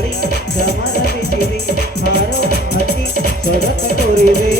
ಗಾಳಿ ಗಮನ ಬಿಸಿವೆ ಹಾರೋ ಹತ್ತಿ ಸೊರತ ತೋರಿವೆ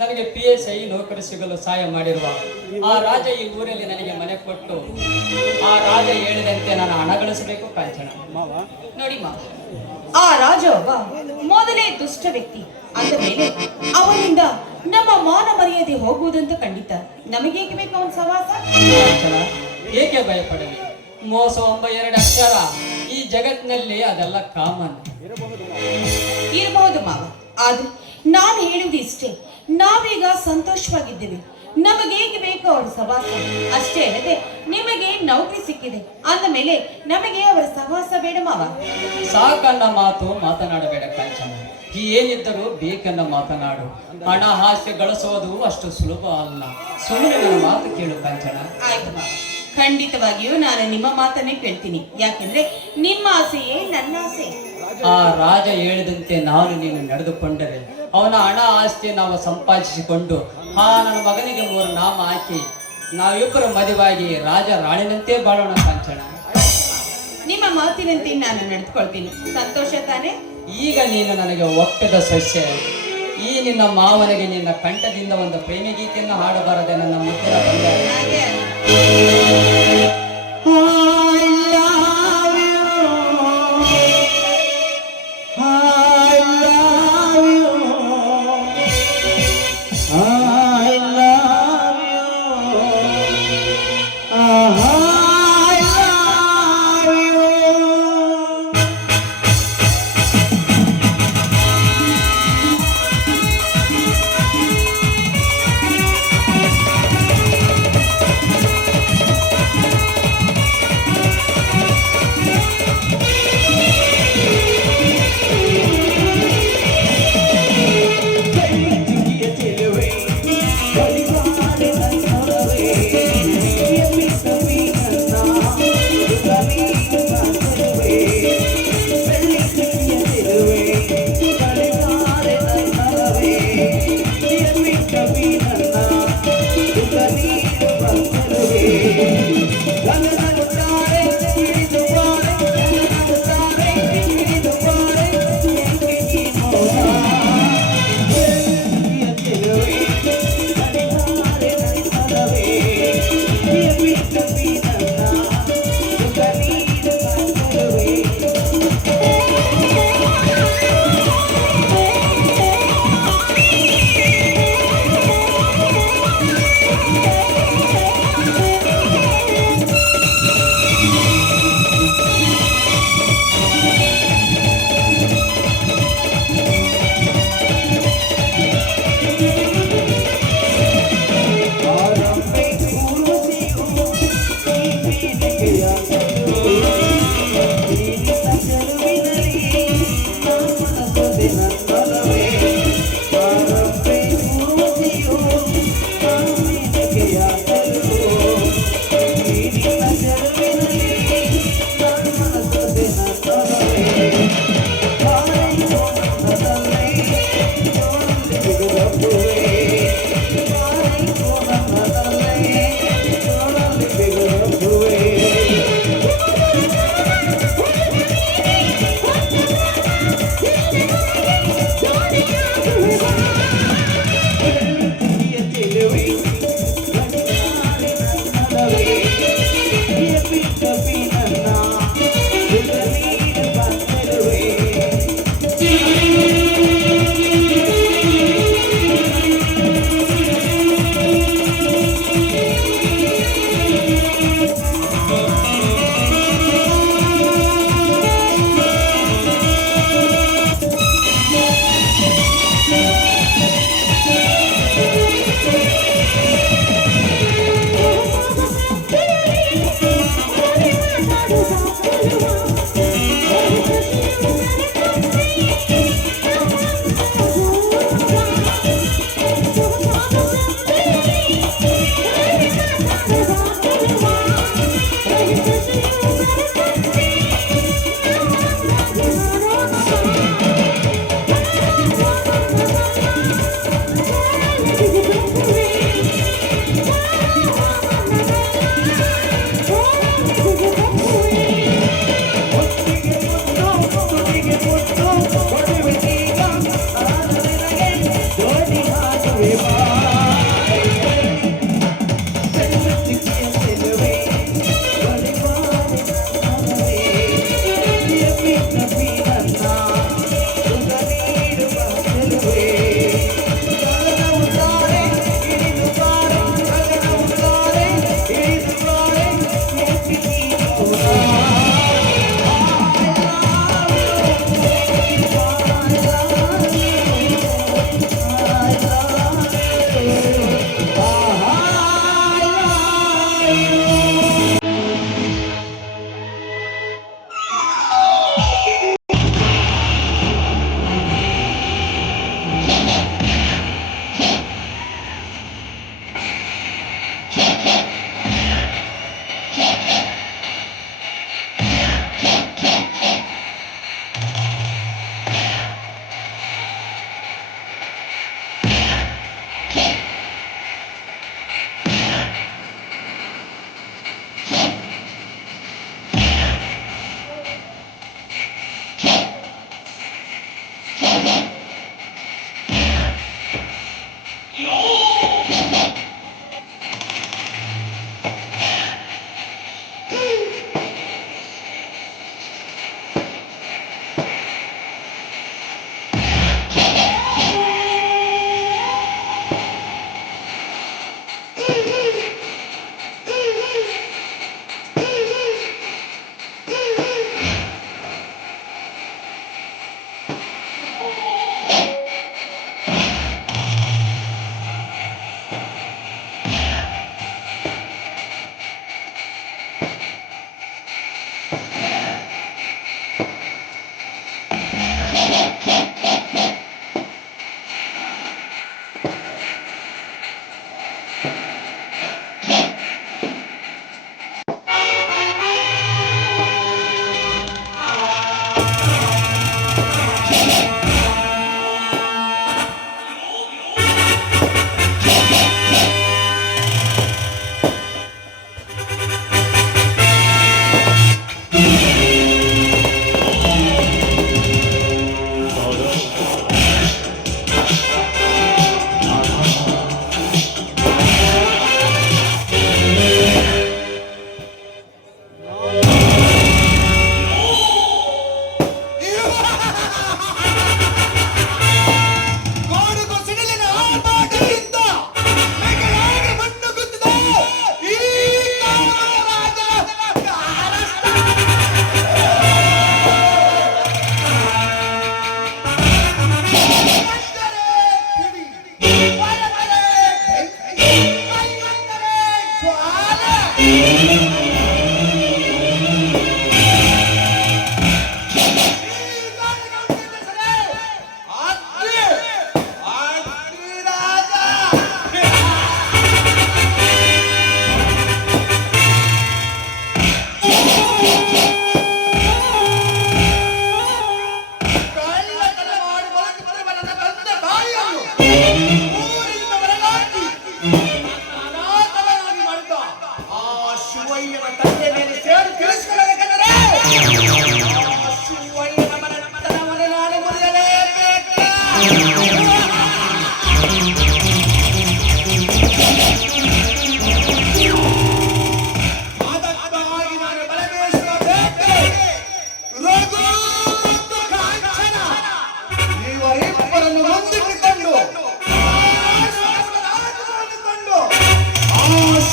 ನನಗೆ PSI ನೌಕರಿ ಸಿಗಲು ಸಹಾಯ ಮಾಡಿರುವ ಆ ರಾಜ ಈ ಊರಲ್ಲಿ ನನಗೆ ಮನೆ ಕೊಟ್ಟು ಆ ರಾಜ ಹೇಳಿದಂತೆ ನಾನು ಹಣ ಗಳಿಸಬೇಕು ಕಾಂಚನ. ನೋಡಿ ಮಾವ, ಆ ರಾಜ ಒಬ್ಬ ಮೊದಲೇ ದುಷ್ಟ ವ್ಯಕ್ತಿ ಅಂದ ಮೇಲೆ ಅವನಿಂದ ನಮ್ಮ ಮಾನ ಮರ್ಯಾದೆ ಹೋಗುವುದಂತೂ ಖಂಡಿತ. ನಮಗೇಕೆ ಬೇಕು ಅವನ ಸವಾಸ? ಕಾಂಚನ, ಏಕೆ ಭಯಪಡಲಿ? ಮೋಸ ಎಂಬ ಎರಡು ಅಕ್ಷರ ಈ ಜಗತ್ತಿನಲ್ಲಿ ಅದೆಲ್ಲ ಕಾಮನ್ ಇರಬಹುದು ಮಾವ. ಆದ್ರೆ ನಾನು ಹೇಳುವುದು ಇಷ್ಟೇ, ನಾವೀಗ ಸಂತೋಷವಾಗಿದ್ದೇವೆ, ನಮಗೇಗೆ ಬೇಕು ಅವರ ಸವಾಸ. ಅಷ್ಟೇ ಅಲ್ಲದೆ ನಿಮಗೆ ನೌಕರಿ ಸಿಕ್ಕಿದೆ ಅಂದ ಮೇಲೆ ನಮಗೆ ಅವರ ಸವಾಸ ಬೇಡ ಮಾವ. ಸಾಕನ್ನ ಮಾತು ಮಾತನಾಡಬೇಡ ಕಾಂಚನ. ಏನಿದ್ದರೂ ಬೇಕನ್ನ ಮಾತನಾಡು. ಹಣ ಹಾಸ್ಯ ಗಳಿಸುವುದು ಅಷ್ಟು ಸುಲಭ ಅಲ್ಲ. ಸುಮ್ಮನೆ ನನ್ನ ಮಾತು ಕೇಳು ಕಾಂಚನ. ಆಯ್ತು ಮಾವ, ಖಂಡಿತವಾಗಿಯೂ ನಾನು ನಿಮ್ಮ ಮಾತನ್ನೇ ಕೇಳ್ತೀನಿ. ಯಾಕೆಂದ್ರೆ ನಿಮ್ಮ ಆಸೆಯೇ ನನ್ನ ಆಸೆ. ಆ ರಾಜ ಹೇಳಿದಂತೆ ನಾನು ನೀನು ನಡೆದುಕೊಂಡರೆ ಅವನ ಹಣ ಆಸ್ತಿ ನಾವು ಸಂಪಾದಿಸಿಕೊಂಡು ನನ್ನ ಮಗನಿಗೆ 3 ನಾಮ ಹಾಕಿ ನಾವಿಬ್ಬರು ಮದುವಾಗಿ ರಾಜ ರಾಣಿನಂತೆ ಬಾಳೋಣ ಕಾಂಚನ. ನಿಮ್ಮ ಮಾತಿನಂತೆ ನಾನು ನಡೆದುಕೊಳ್ತೀನಿ. ಸಂತೋಷ ತಾನೇ? ಈಗ ನೀನು ನನಗೆ ಒಪ್ಪದ ಸಸ್ಯ. ಈ ನಿನ್ನ ಮಾವನಿಗೆ ನಿನ್ನ ಕಂಠದಿಂದ ಒಂದು ಪ್ರೇಮ ಗೀತೆಯನ್ನು ಹಾಡಬಾರದೆ ನನ್ನ ಮುದ್ದಿನ ಬಂಗಾರ. ಹಾಗೆ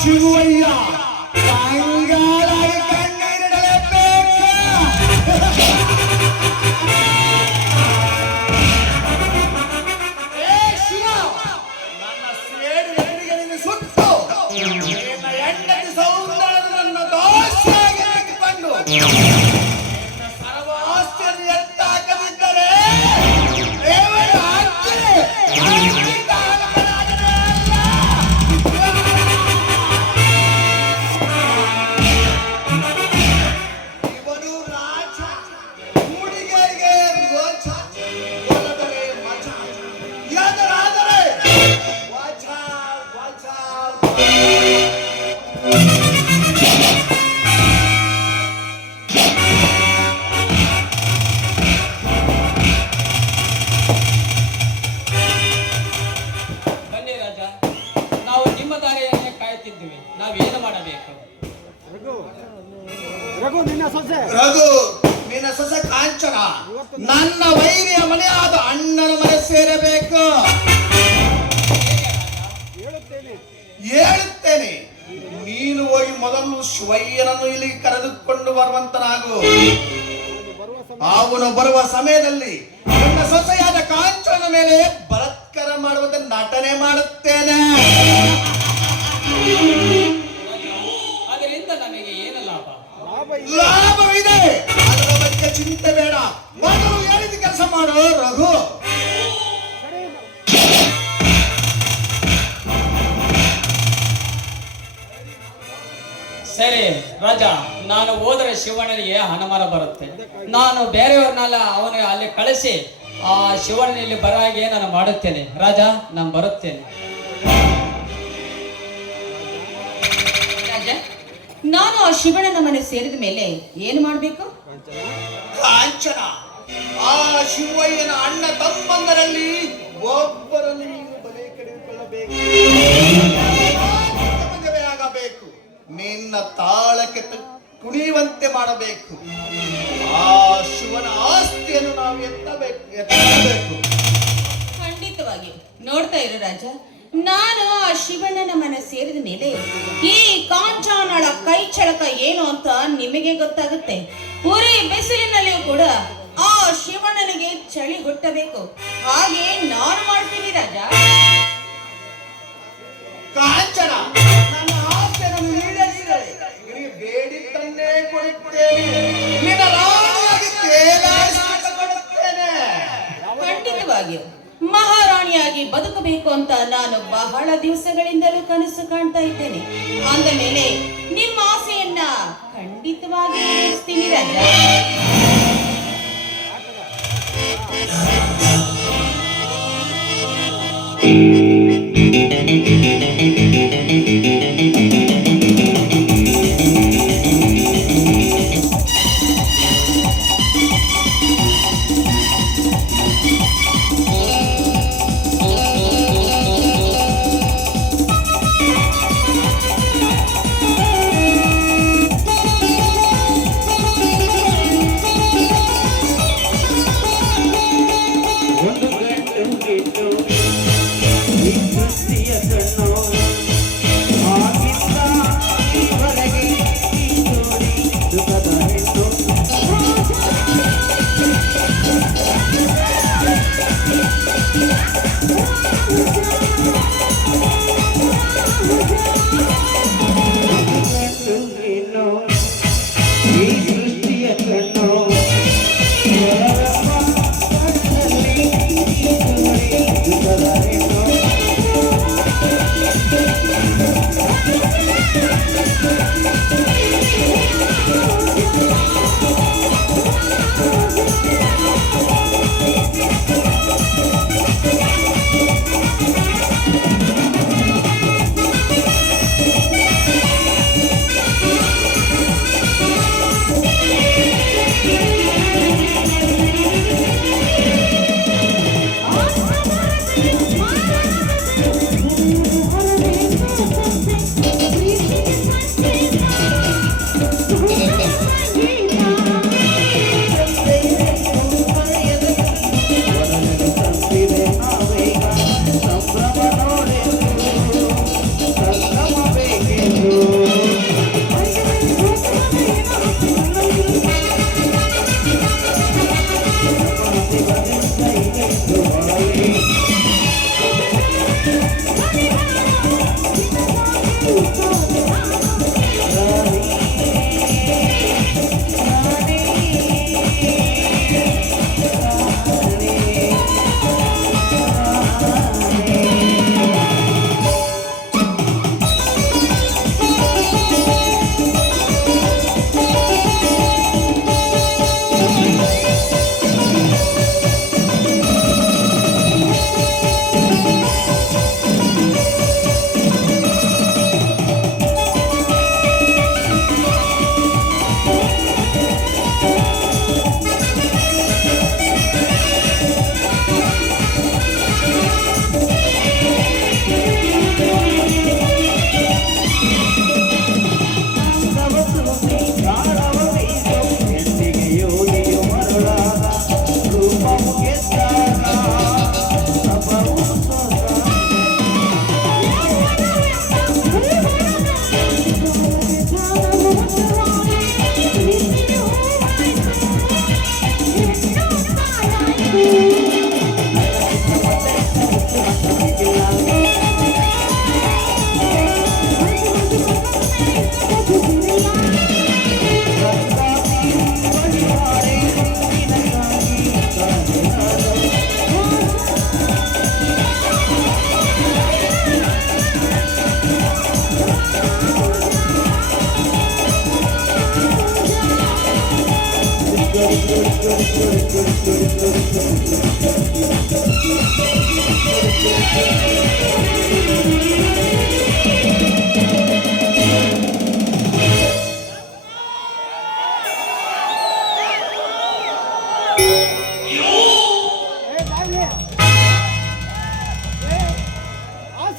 ಶಿವಯ್ಯ ಕಂಗಾಲಾಗಿ ಕಣ್ಣೀರಿಡಲೇಬೇಕು. ಏ ಶಿವ, ನನ್ನ ಸೇಡು ಎದುರಿಗೆ ನಿನ್ನ ಸುತ್ತು ನಿನ್ನ ಹೆಂಡತಿ ಸೌಂದರ್ಯದ ನನ್ನ ದೋಷಿಯಾಗಿ ಹಾಕಿಕೊಂಡು ನಿನ್ನ ಸರ್ವ ಆಸ್ತಿಯನ್ನು ಎತ್ತಾಕದಿದ್ದರೆ ದೇವರ ಆಜ್ಞೆ ಬನ್ನಿ ರಾಜ, ನಾವು ನಿಮ್ಮ ದಾರಿಯನ್ನೇ ಕಾಯುತ್ತಿದ್ದೀವಿ. ನಾವೇನು ಮಾಡಬೇಕು? ರಘು ನಿನ್ನ ಸೊಸೆ ರಘು ನಿನ್ನ ಸೊಸೆ ಕಾಂಚನ ನನ್ನ ವೈರಿಯ ಮನೆಯಾದ ಅಣ್ಣನ ಮನೆ ಸೇರಬೇಕು. ಹೇಳುತ್ತೇನೆ, ನೀನು ಹೋಗಿ ಮೊದಲು ಶಿವಯ್ಯನನ್ನು ಇಲ್ಲಿಗೆ ಕರೆದುಕೊಂಡು ಬರುವಂತನಾಗು. ಅವನು ಬರುವ ಸಮಯದಲ್ಲಿ ನನ್ನ ಸೊಸೆಯಾದ ಕಾಂಚನ ಮೇಲೆ ಬಲಾತ್ಕಾರ ಮಾಡುವುದನ್ನು ನಟನೆ ಮಾಡುತ್ತೇನೆ. ಅದರಿಂದ ನಮಗೆ ಏನು ಲಾಭ? ಲಾಭವಿದೆ, ಅದರ ಬಗ್ಗೆ ಚಿಂತೆ ಬೇಡ. ಮೊದಲು ಹೇಳಿದ ಕೆಲಸ ಮಾಡು ರಘು. ಸರಿ ರಾಜ, ನಾನು ಹೋದರೆ ಶಿವಣ್ಣನಿಗೆ ಹನುಮಾನ ಬರುತ್ತೆ. ನಾನು ಬೇರೆಯವ್ರನ್ನೆಲ್ಲ ಅವನಿಗೆ ಅಲ್ಲಿ ಕಳಿಸಿ ಆ ಶಿವಣ್ಣನಲ್ಲಿ ಬರೋ ಹಾಗೆ ನಾನು ಮಾಡುತ್ತೇನೆ. ರಾಜ, ನಾನು ಬರುತ್ತೇನೆ. ರಾಜ, ನಾನು ಆ ಶಿವಣ್ಣನ ಮನೆ ಸೇರಿದ ಮೇಲೆ ಏನು ಮಾಡಬೇಕು? ಕಾಂಚನ ಆ ಶಿವಯ್ಯನ ಅಣ್ಣ ತಮ್ಮಂದರಲ್ಲಿ ಒಬ್ಬರನ್ನು ನೀನು ಬಲೆ ಕೆಡಿಸಿಕೊಳ್ಳಬೇಕು. ಮದುವೆ ಆಗಬೇಕು, ನಿನ್ನ ತಾಳಕ್ಕೆ ಕುಣಿಯುವಂತೆ ಮಾಡಬೇಕು. ಆ ಶಿವನ ಆಸ್ತಿಯನ್ನು ನಾವು ಎತ್ತಬೇಕು. ಖಂಡಿತವಾಗಿ ನೋಡ್ತಾ ಇರು ರಾಜ, ನಾನು ಆ ಶಿವಣ್ಣನ ಮನೆ ಸೇರಿದ ಮೇಲೆ ಈ ಕಾಂಚಾನಳ ಕೈ ಚಳಕ ಏನು ಅಂತ ನಿಮಗೆ ಗೊತ್ತಾಗುತ್ತೆ. ಉರಿ ಬಿಸಿಲಿನಲ್ಲಿಯೂ ಕೂಡ ಆ ಶಿವಣ್ಣನಿಗೆ ಚಳಿ ಹುಟ್ಟಬೇಕು. ಹಾಗೆ ನಾನು ಮಾಡ್ತೀನಿ ರಾಜ. ಕಾಂಚನ, ನನ್ನ ಆಸೆಯನ್ನು ಈಡೇರಿಸಿದರೆ ನಿನಗೆ ಬೇಡಿದ್ದನ್ನೇ ಕೊಡುತ್ತೇನೆ. ನಿನ್ನ ರಾಣಿಯಾಗಿ ತೇಲಾಡಿಸಿ ಕೊಡುತ್ತೇನೆ. ಖಂಡಿತವಾಗಿಯೂ ಮಹಾರಾಣಿಯಾಗಿ ಬದುಕಬೇಕು ಅಂತ ನಾನು ಬಹಳ ದಿವಸಗಳಿಂದಲೂ ಕನಸು ಕಾಣ್ತಾ ಇದ್ದೇನೆ. ಅಂದ ಮೇಲೆ ನಿಮ್ಮ ಆಸೆಯನ್ನ ಖಂಡಿತವಾಗಿ ಈಡೇರಿಸ್ತೀನಿ ರಾಜ. ಒಂದು ಗಂಟು ಇಟ್ಟು ಈ ಸೃಷ್ಟಿಯ ಕಣ್ಣು ಆಗಿದ್ದ ಇವರೆಗೆ ಈ ಜೋಡಿ ದುಃಖದ ಹೆಣ್ಣು. ಗಂಟು ಇನ್ನು ಈ ಸೃಷ್ಟಿಯ ಕಣ್ಣು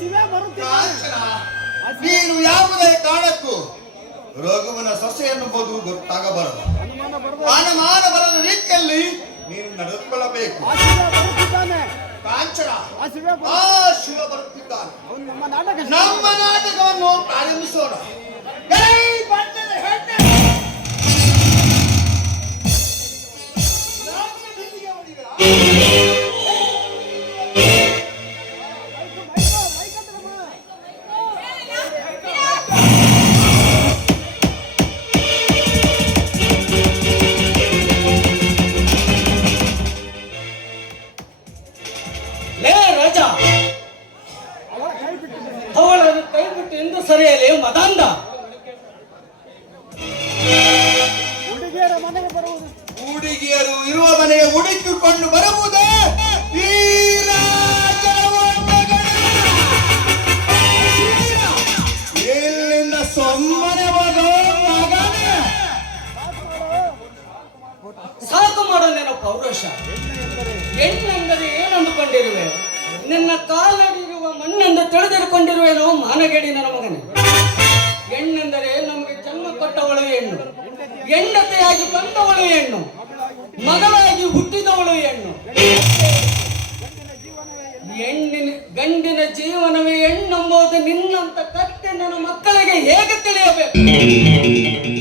ಶಿವ ಬರುತ್ತಿದ್ದಾನೆ. ಕಾಂಚನ, ನೀನು ಯಾವುದೇ ಕಾರಣಕ್ಕೂ ರಘುವನ ಸೊಸೆ ಎನ್ನುವುದು ಗೊತ್ತಾಗಬಾರದು. ಅನುಮಾನ ಬರದು. ಅನುಮಾನ ಬರದ ರೀತಿಯಲ್ಲಿ ನೀನು ನಡೆದುಕೊಳ್ಳಬೇಕು. ಆ ಶಿವ ಬರುತ್ತಿದ್ದಾನೆ. ಕಾಂಚನ, ಆ ಶಿವ ಆ ಶಿವ ಬರುತ್ತಿದ್ದಾನೆ. ಅವನು ನಮ್ಮ ನಾಟಕ ನಮ್ಮ ನಾಟಕವನ್ನು ಪ್ರಾರಂಭಿಸೋಣ. ಎಲೈ ಬಣ್ಣದ ಹೆಣ್ಣೆ! ನಮ್ಮ ಬೆನ್ನಿಗೆ ಹೊಡೆಯುವಿರಾ? ಲೇ ರಾಜ, ಅವಳ ಕೈ ಬಿಟ್ಟಿದ್ದಾನೆ. ಅವಳನ್ನು ಕೈ ಬಿಟ್ಟು ಎಂದು ಸರಿಯಲಿ ಮದಾಂಧ. ಹುಡುಗಿಯರ ಮನೆಗೆ ಬರುವುದು. ಹುಡುಗಿಯರು ಇರುವ ಮನೆಗೆ ಹುಡುಕಿಕೊಂಡು ಬರುವುದೇ ಈ ರಾಜವಂಶಗಳ ಇಲ್ಲಿಂದ ಸೊಮ್ಮನೆ ಹೋಗೋ ಮಗನೇ. ಸಾಕು ಮಾಡೋ ನಿನ್ನ ಪೌರುಷ. ಹೆಣ್ಣೆಂದರೆ ಏನಂದುಕೊಂಡಿರುವೆ? ನಿನ್ನ ಕಾಲಡಿರುವ ಮಣ್ಣೆಂದು ತಿಳಿದಿರುಕೊಂಡಿರುವೇನೋ ಮಾನಗೇಡಿ ನನ್ನ ಮಗನೇ. ಹೆಣ್ಣೆಂದರೆ ನಮಗೆ ಜನ್ಮ ಕೊಟ್ಟವಳು ಹೆಣ್ಣು, ಹೆಂಡತಿಯಾಗಿ ಬಂದವಳು ಹೆಣ್ಣು, ಮಗಳಾಗಿ ಹುಟ್ಟಿದವಳು ಹೆಣ್ಣು. ಗಂಡಿನ ಜೀವನವೇ ಹೆಣ್ಣೆಂಬುದು ನಿನ್ನಂತ ಕತ್ತೆ ನನ್ನ ಮಕ್ಕಳಿಗೆ ಹೇಗೆ ತಿಳಿಯಬೇಕು?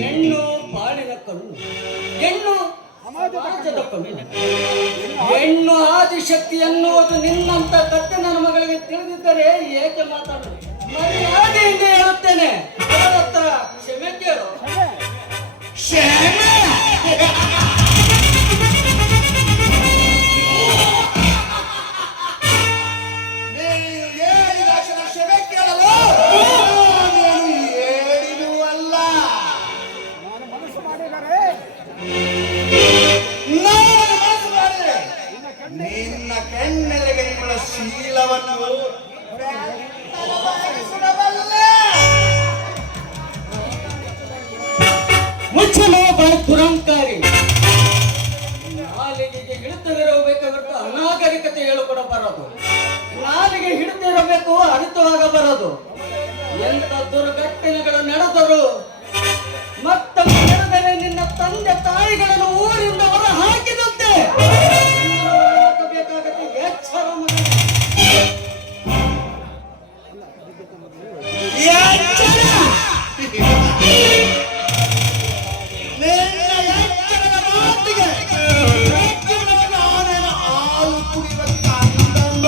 ಹೆಣ್ಣು ಬಾಳಿನ ಕಣ್ಣು, ಹೆಣ್ಣು ಸಮಾಜದ ಕಣ್ಣು, ಹೆಣ್ಣು ಆದಿಶಕ್ತಿ ಎನ್ನುವುದು ನಿನ್ನಂತ ಕತ್ತೆ ನನ್ನ ಮಗಳಿಗೆ ತಿಳಿದಿದ್ದರೆ ಏಕೆ ಮಾತಾಡುದು? ಮರ್ಯಾದೆಯಿಂದ ಹೇಳುತ್ತೇನೆ, ಅವರ ಹತ್ರ ಕ್ಷಮೆ ಕೇಳು. ಕ್ಷಮೆ? ನೀನು ಹೇಳಿದ ಕ್ಷಣ ಕ್ಷಮೆ ಕೇಳಲು ನಾನು ಹೇಳಿನೂ ಅಲ್ಲ. ನಾನು ಮನಸ್ಸು ಮಾಡಿದರೆ ನಾನು ಮನಸ್ಸು ಮಾಡಿದೆ ನಿನ್ನ ಕಣ್ಣೆಲೆಗೆ ಇವಳ ಶೀಲವನ್ನು ಸುಡಬಲ್ಲೆ. ಮುಚ್ಚಲು ದುರಂಕಾರಿ, ನಾಲಿಗೆಗೆ ಹಿಡಿತವಿರಬೇಕಾಗುತ್ತೆ, ಅನಾಗರಿಕತೆ ಹೇಳಿಕೊಡಬಾರದು. ನಾಲಿಗೆ ಹಿಡಿತಿರಬೇಕು, ಅರಿತವಾಗಬಾರದು. ಎಂತ ದುರ್ಘಟನೆಗಳು ನಡೆದರು ಮತ್ತೊಮ್ಮೆ ನಡೆದರೆ ನಿನ್ನ ತಂದೆ ತಾಯಿಗಳನ್ನು ಊರಿಂದ ಹೊರ ಹಾಕಿದಂತೆ ಹಾಕಬೇಕಾಗತ್ತೆ. ಎಚ್ಚರ ಮಗನೇ. ಎಚ್ಚರ! ನಿನ್ನ ಎಚ್ಚರದ ಮಾತಿಗೆ ನಾನೇನು ಹಾಲು ಕುಡಿಯುವ ಕಂದಮ್ಮನಲ್ಲ.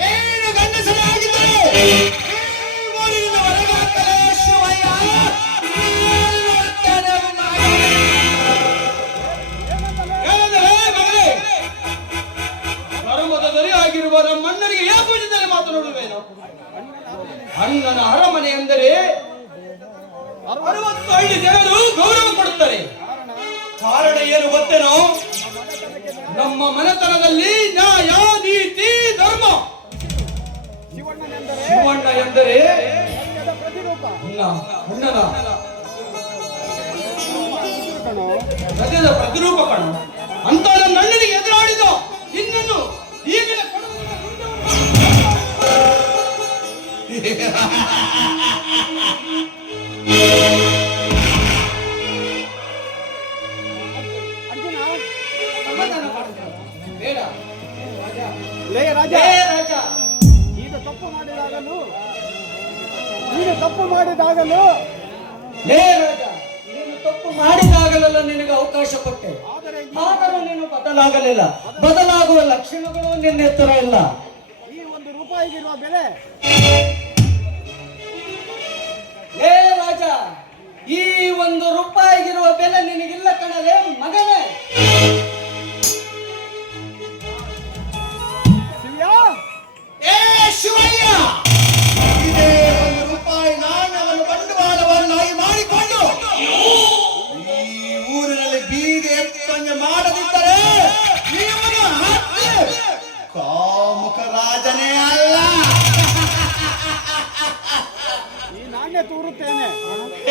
ನೀನು ಗಂಡಸರಾಗಿದ್ದರೆ ಈ ಊರಿನಿಂದ ಹೊರಗೆ ಹಾಕಲೇ ಶಿವಯ್ಯ. ನೀನು ನೋಡ್ತಾನೆ ಧರ್ಮದಲ್ಲಿ ಆಗಿರುವ ನಮ್ಮಣ್ಣನಿಗೆ ಯಾವ ಪೂಜೆಯಲ್ಲಿ ಮಾತನಾಡುವೇನು? ಅಣ್ಣನ ಅರಮನೆ ಎಂದರೆ 65 ಜನರು ಗೌರವ ಕೊಡುತ್ತಾರೆ. ಕಾರಣ ಏನು ಗೊತ್ತೇನೋ? ನಮ್ಮ ಮನೆತನದಲ್ಲಿ ನ್ಯಾಯ, ನೀತಿ, ಧರ್ಮ. ಶಿವಣ್ಣನೆಂದರೆ ಶಿವಣ್ಣ ಎಂದರೆ ಸತ್ಯದ ಪ್ರತಿರೂಪ. ಅಣ್ಣನ ಕಣೋ. ಸದ್ಯದ ಪ್ರತಿರೂಪ ಕಣ. ಅಂತ ನನ್ನ ಅಣ್ಣನಿಗೆ ಎದುರಾಡಿದ ಇನ್ನನ್ನು ಈಗಲೇ ಅರ್ಜುನ, ಸಮಾಧಾನ ಮಾಡಿದ್ರು. ಬೇಡ ಲೇ ರಾಜ, ಹೇ ರಾಜ, ನೀನು ತಪ್ಪು ಮಾಡಿದಾಗಲೂ ಹೇ ರಾಜ, ನೀನು ತಪ್ಪು ಮಾಡಿದಾಗಲೆಲ್ಲ ನಿನಗೆ ಅವಕಾಶ ಕೊಟ್ಟೆ. ಆದರೆ ಆದರೂ ನೀನು ಬದಲಾಗಲಿಲ್ಲ. ಬದಲಾಗುವ ಲಕ್ಷಣಗಳು ನಿನ್ನ ಎತ್ತರ ಇಲ್ಲ. ಈ 1 ರೂಪಾಯಿಗಿರುವ ಬೆಲೆ ಹೇ ರಾಜ, ಈ 1 ರೂಪಾಯಿಗಿರುವ ಬೆಲೆ ನಿನಗಿಲ್ಲ ಕಣಲೇ ಮಗನೇ. ಶಿವ್ಯ, ಏ ಶಿವಯ್ಯ, ಇದೇ 1 ರೂಪಾಯಿ ನಾಣ್ಯವನ್ನು ಬಂಡವಾಳವನ್ನಾಗಿ ಮಾಡಿಕೊಂಡು ಈ ಊರಿನಲ್ಲಿ ಬೀದಿ ಎತ್ತಂಗೆ ಮಾಡದಿದ್ದರೆ ಇವನು ಹತ್ಯೆ ಕಾಮುಕ ರಾಜನೇ ಅಲ್ಲ. ಈ ನಾಣ್ಯ ತೂರುತ್ತೇನೆ.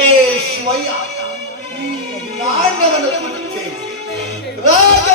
ಏ ಶಿವಯ್ಯ, ಈ ನಾಣ್ಯವನ್ನು ತೂರುತ್ತೇನೆ. ರಾಜ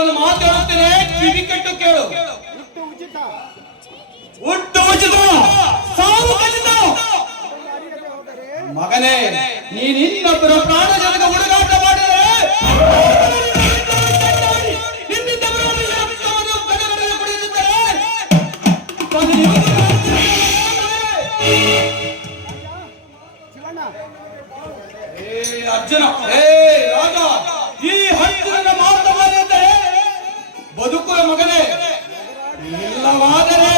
ಒಂದು ಮಾತು ಹೇಳುತ್ತೇನೆ, ಕಿವಿ ಕಟ್ಟು ಕೇಳು. ಇಷ್ಟು ಉಚಿತ ಹುಟ್ಟು ಉಚಿತ, ಸಾವು ಖಚಿತ. ಅದನ್ನು ಅರಿಯದೆ ಹೋದರೆ ಮಗನೇ, ನೀನ್ ಇನ್ನೊಬ್ಬರ ಪ್ರಾಣ ಜನಕ ಹುಡುಗಾಟ ಮಾಡಿದರೆ ನಿನ್ನಿಂದ ಬರುವ ರಕ್ತವನ್ನು ಗಡಗಡನೆ ಕುಡಿಯುತ್ತಾರೆ. ಶಿವಣ್ಣ ಏ ಅರ್ಜುನ, ಏ ರಾಜ, ಈ ಹತ್ತಿರದ ಮಾತು ಮಾಡಿದರೆ ಬದುಕುವ ಮಗನೇ. ಇಲ್ಲವಾದರೆ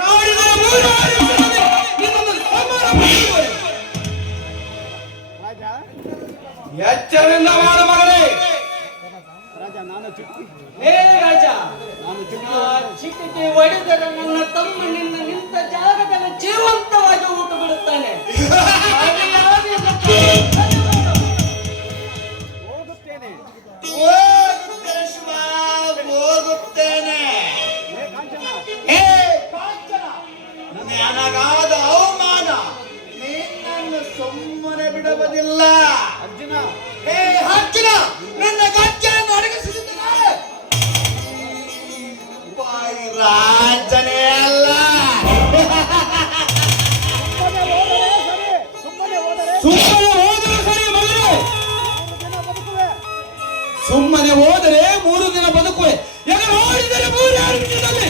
ನಾಡಿದರೆ ಮೂರು ಆಯುಷ್ಯದಲ್ಲಿ ನಿನ್ನನ್ನು ಸಂಹಾರ ಮಾಡುವೆ. ರಾಜ ಎಚ್ಚರದಿಂದ ಮಾಡು ಮಗನೇ. ರಾಜ ನಾನು ಚಿಕ್ಕ ಏ ರಾಜ, ನಾನು ಚಿಕ್ಕ ಚಿಕ್ಕಕ್ಕೆ ಒಡೆದರೆ ನನ್ನ ತಮ್ಮ ನಿನ್ನ ನಿಂತ ಜಾಗದಲ್ಲಿ ಜೀವಂತವಾಗಿ ಊಟ ಬಿಡುತ್ತಾನೆ. ಹೋಗುತ್ತೇನೆ. ಹೋಗುತ್ತೇನೆ ಶಿವ, ಹೋಗುತ್ತೇನೆ. ಏ ಕಾಂಚನ ಹೇ ಕಾಂಚನ, ನನಗಾದ ಅವಮಾನ ನಿನ್ನನ್ನು ಸುಮ್ಮನೆ ಬಿಡುವುದಿಲ್ಲ. ಅರ್ಜುನ ಹೇ ಅರ್ಜುನ, ನನ್ನ ಗಜ್ಜೆಯನ್ನು ಅಡಗಿಸಿದ್ದೇನೆ. ಬಾಯಿ ರಾಜನೇ ಅಲ್ಲ. ಸುಮ್ಮನೆ ಹೋದರೆ ಸುಮ್ಮನೆ ಹೋದರೆ ಸರಿ ಮಗನೇ. ದಿನ ಬದುಕುವೆ. ಸುಮ್ಮನೆ ಹೋದರೆ 3 ದಿನ ಬದುಕುವೆ. ಎಗರಾಡಿದರೆ 3 ನಿಮಿಷದಲ್ಲಿ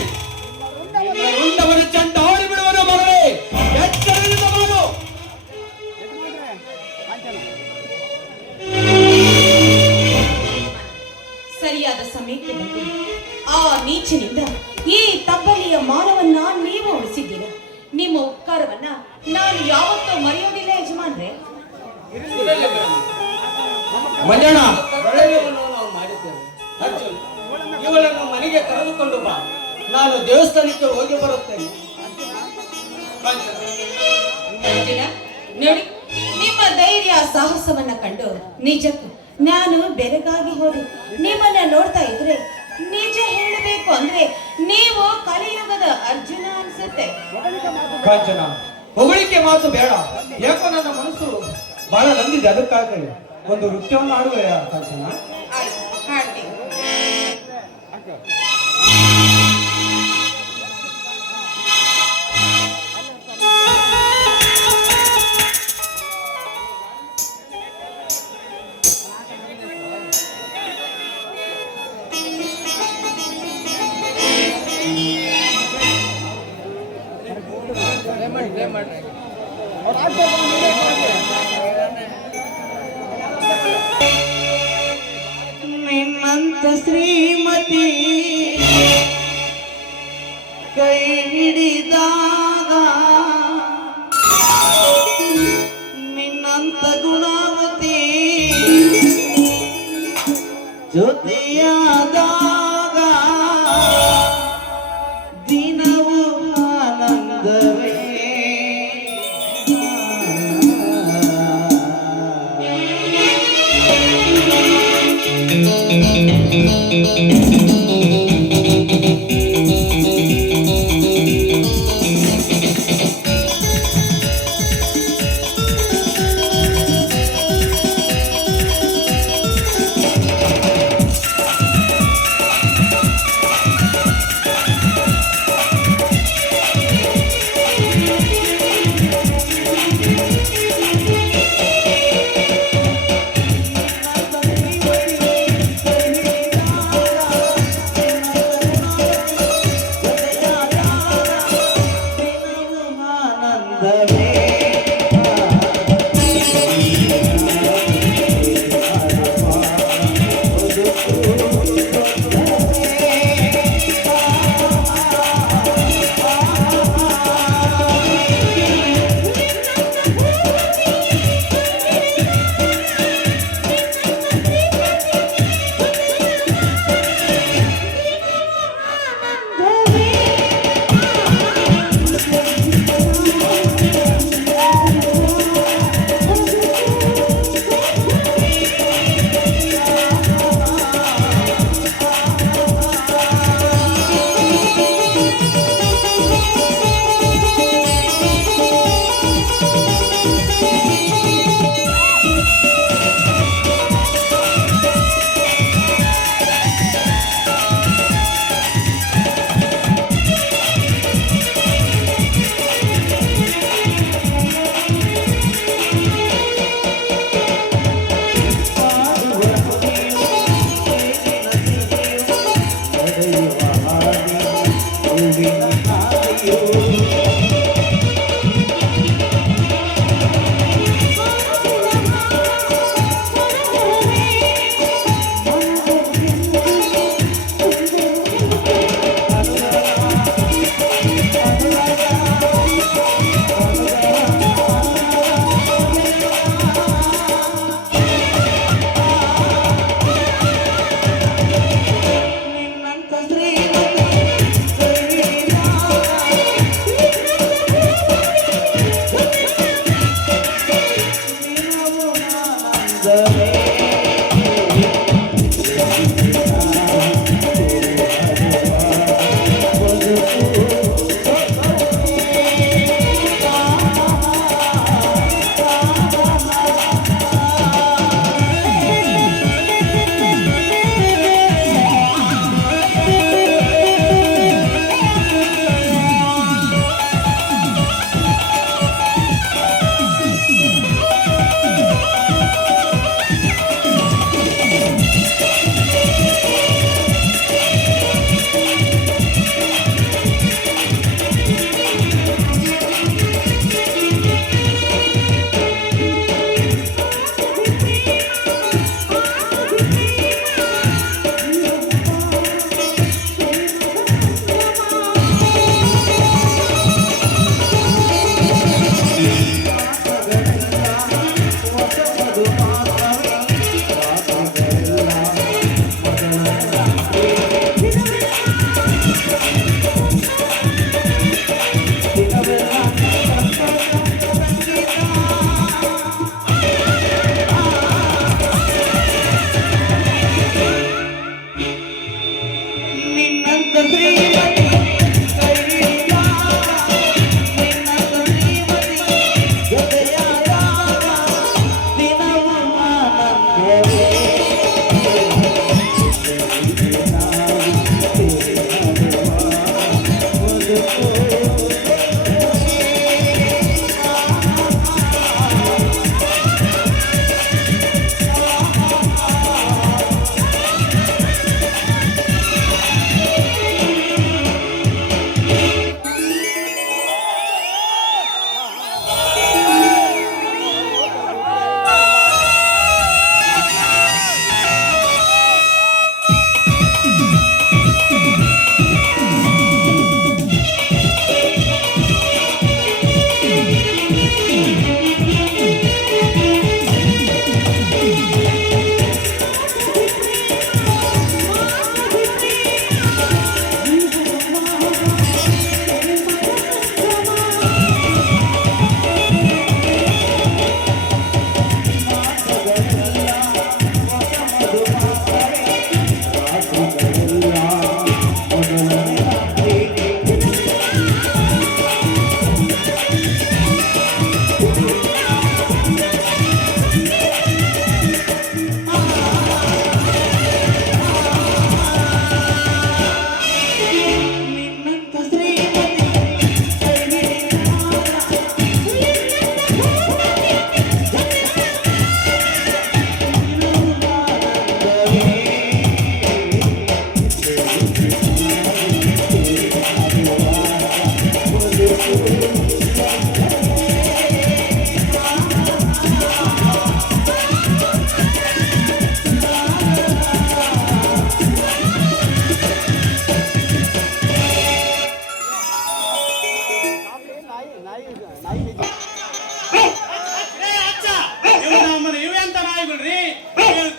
ರುಂಡವನ್ನು ಚಂಡಾಡಿ ಬಿಡುವನು ಮಗನೇ. ಎಚ್ಚರದಿಂದ ಮಾಡು. ಯಜಮಾನ್ರೆ, ಕಾಂಚನ ಸರಿಯಾದ ಸಮಯಕ್ಕೆ ಬಂದು ಆ ನೀಚನಿಂದ ಈ ತಬ್ಬಲಿಯ ಮಾನವನ್ನ ನೀವು ಉಳಿಸಿದ್ದೀರ. ನಿಮ್ಮ ಉಪಕಾರವನ್ನ ನಾನು ಯಾವತ್ತೂ ಮರೆಯೋದಿಲ್ಲ ಯಜಮಾನ್ರೆ. ಮಂಜಣ್ಣ, ಒಳ್ಳೆಯವನ್ನು ನಾವು ಮಾಡಿದ್ದೇವೆ. ಅರ್ಜುನ್, ಇವಳನ್ನು ಮನೆಗೆ ಕರೆದುಕೊಂಡು ಬಾ. ನಾನು ದೇವಸ್ಥಾನಕ್ಕೆ ಹೋಗಿ ಬರುತ್ತೇನೆ. ಅರ್ಜುನ, ನೋಡಿ, ನಿಮ್ಮ ಧೈರ್ಯ ಸಾಹಸವನ್ನ ಕಂಡು ನಿಜಕ್ಕೂ ನಾನು ಬೆರಗಾಗಿ ಹೋದೆ. ನಿಮ್ಮನ್ನ ನೋಡ್ತಾ ಇದ್ರೆ ನಿಜ ಹೇಳಬೇಕು ಅಂದ್ರೆ ನೀವು ಕಲಿಯುಗದ ಅರ್ಜುನ ಅನ್ಸುತ್ತೆ. ಕಾಂಚನ, ಹೊಗಳಿಕೆ ಮಾತು ಬೇಡ. ಯಾಕೋ ನನ್ನ ಮನಸ್ಸು ಬಹಳ ನಂದಿದೆ. ಅದಕ್ಕಾಗಿ ಒಂದು ನೃತ್ಯವನ್ನು ಆಡುವೆ ಕಾಂಚನ. ಆಯ್ತು, ಹಾಡ್ತೀನಿ. ಅವ್ರು ಆಗ್ಬೋದು ನೀವೇ ಮಾಡಿ. ನಿನ್ನಂತ ಶ್ರೀಮತಿ ಕೈ ಹಿಡಿದಾಗ ನಿನ್ನಂತ ಗುಣವತಿ ಜೊತೆಯಾದಾಗ ದಿನವೂ ಆನಂದವೇ.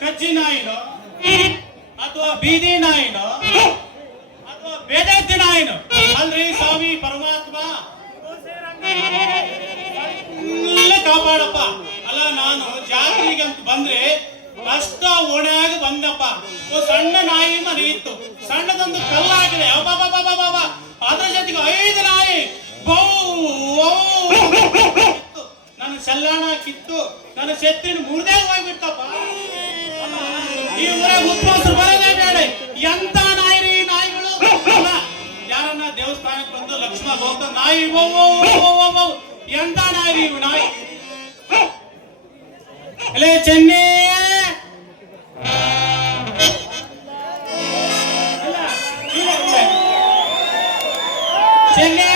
ಕಚ್ಚಿ ನಾಯಿನೋ ಅಥವಾ ಬೀದಿ ನಾಯಿನೋ ಅಥವಾ ಬೇದೆತ್ತಿ ನಾಯಿನೋ ಅಲ್ರಿ ಸ್ವಾಮಿ ಪರಮಾತ್ಮ ಎಲ್ಲ ಕಾಪಾಡಪ್ಪ. ಅಲ್ಲ ನಾನು ಜಾತ್ರೆಗೆ ಅಂತ ಬಂದ್ರೆ ಅಷ್ಟ ಓಣ್ಯಾಗ ಬಂದಪ್ಪ. ಸಣ್ಣ ನಾಯಿ ಮರಿ ಇತ್ತು, ಸಣ್ಣದೊಂದು ಕಲ್ಲಾಗಿದೆ, ಅಬ್ಬಬ್ಬಬ್ಬಬ್ಬ, ಅದ್ರ ಜೊತೆಗೆ 5 ನಾಯಿ ಬೌ ಇತ್ತು. ನನ್ನ ಸಲ್ಲಾಣ ಕಿತ್ತು ನನ್ನ ಶೆತ್ತಿನ ಮುರಿದೇ ಹೋಗ್ಬಿಡ್ತಪ್ಪ. ಈ ಊರಾಗ ಉತ್ಪಾಸರು ಬರೋದೇ ಬೇಡ. ಎಂತ ನಾಯಿ ರೀ ನಾಯಿಗಳು. ಅಲ್ಲ, ಯಾರನ್ನ ದೇವಸ್ಥಾನಕ್ಕೆ ಬಂದು ಲಕ್ಷ್ಮಣ ಹೋಗ್ತಾ ನಾಯಿ ಎಂತ ನಾಯಿ ರೀ ಇವು ನಾಯಿ. ಅಲ್ಲೇ ಚೆನ್ನಿ ಚೆನ್ನಿ